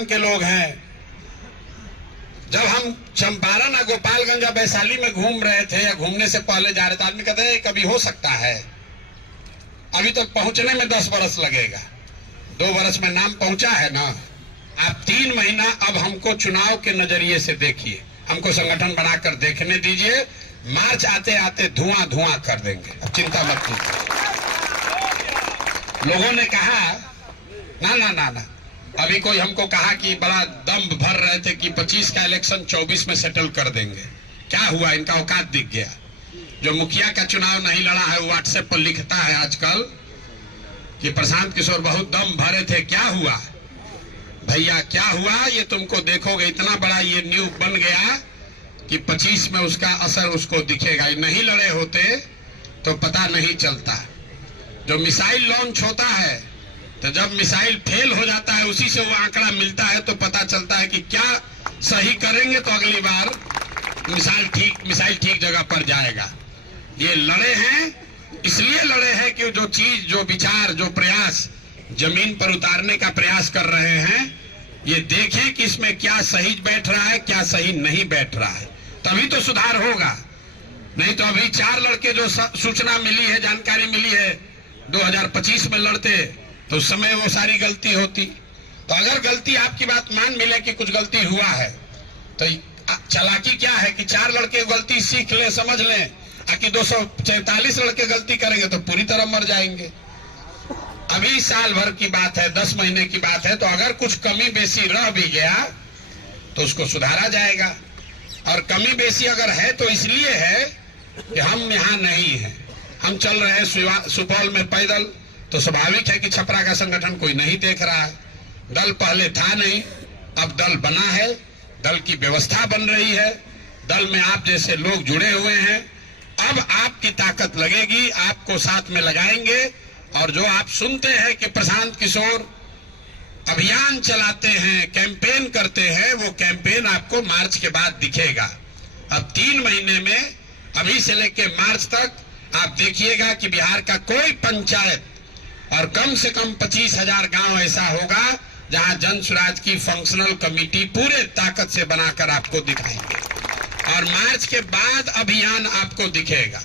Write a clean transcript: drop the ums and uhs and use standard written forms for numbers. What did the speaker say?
सिवान के लोग हैं। जब हम चंपारण और गोपालगंज या वैशाली में घूम रहे थे या घूमने से पहले जा रहे थे, आदमी कहते हैं कभी हो सकता है, अभी तो पहुंचने में 10 बरस लगेगा, 2 बरस में नाम पहुंचा है ना। आप 3 महीना अब हमको चुनाव के नजरिए से देखिए, हमको संगठन बनाकर देखने दीजिए। मार्च आते आते धुआं धुआं कर देंगे, अब चिंता मत कीजिए। लोगों ने कहा ना ना ना ना, अभी कोई हमको कहा कि बड़ा दम भर रहे थे कि 25 का इलेक्शन 24 में सेटल कर देंगे। क्या हुआ, इनका औकात दिख गया। जो मुखिया का चुनाव नहीं लड़ा है वो व्हाट्सएप पर लिखता है आजकल कि प्रशांत किशोर बहुत दम भरे थे, क्या हुआ भैया, क्या हुआ, ये तुमको देखोगे। इतना बड़ा ये न्यूज बन गया कि 25 में उसका असर उसको दिखेगा। नहीं लड़े होते तो पता नहीं चलता। जो मिसाइल लॉन्च होता है तो जब मिसाइल फेल हो जाता है उसी से वो आंकड़ा मिलता है, तो पता चलता है कि क्या सही करेंगे तो अगली बार मिसाइल ठीक जगह पर जाएगा। ये लड़े हैं, इसलिए लड़े हैं कि जो चीज, जो विचार, जो प्रयास जमीन पर उतारने का प्रयास कर रहे हैं, ये देखें कि इसमें क्या सही बैठ रहा है, क्या सही नहीं बैठ रहा है, तभी तो सुधार होगा। नहीं तो अभी 4 लड़के जो सूचना मिली है, जानकारी मिली है 2025 में लड़ते तो उस समय वो सारी गलती होती। तो अगर गलती, आपकी बात मान मिले कि कुछ गलती हुआ है, तो चालाकी क्या है कि 4 लड़के गलती सीख ले, समझ लें, कि 244 लड़के गलती करेंगे तो पूरी तरह मर जाएंगे। अभी साल भर की बात है, 10 महीने की बात है, तो अगर कुछ कमी बेसी रह भी गया तो उसको सुधारा जाएगा। और कमी बेसी अगर है तो इसलिए है कि हम यहाँ नहीं है, हम चल रहे हैं सुपौल में पैदल, तो स्वाभाविक है कि छपरा का संगठन कोई नहीं देख रहा है। दल पहले था नहीं, अब दल बना है, दल की व्यवस्था बन रही है, दल में आप जैसे लोग जुड़े हुए हैं। अब आपकी ताकत लगेगी, आपको साथ में लगाएंगे। और जो आप सुनते हैं कि प्रशांत किशोर अभियान चलाते हैं, कैंपेन करते हैं, वो कैंपेन आपको मार्च के बाद दिखेगा। अब 3 महीने में, अभी से लेके मार्च तक आप देखिएगा कि बिहार का कोई पंचायत और कम से कम 25,000 गांव ऐसा होगा जहां जन स्वराज की फंक्शनल कमेटी पूरे ताकत से बनाकर आपको दिखाएंगे। और मार्च के बाद अभियान आपको दिखेगा।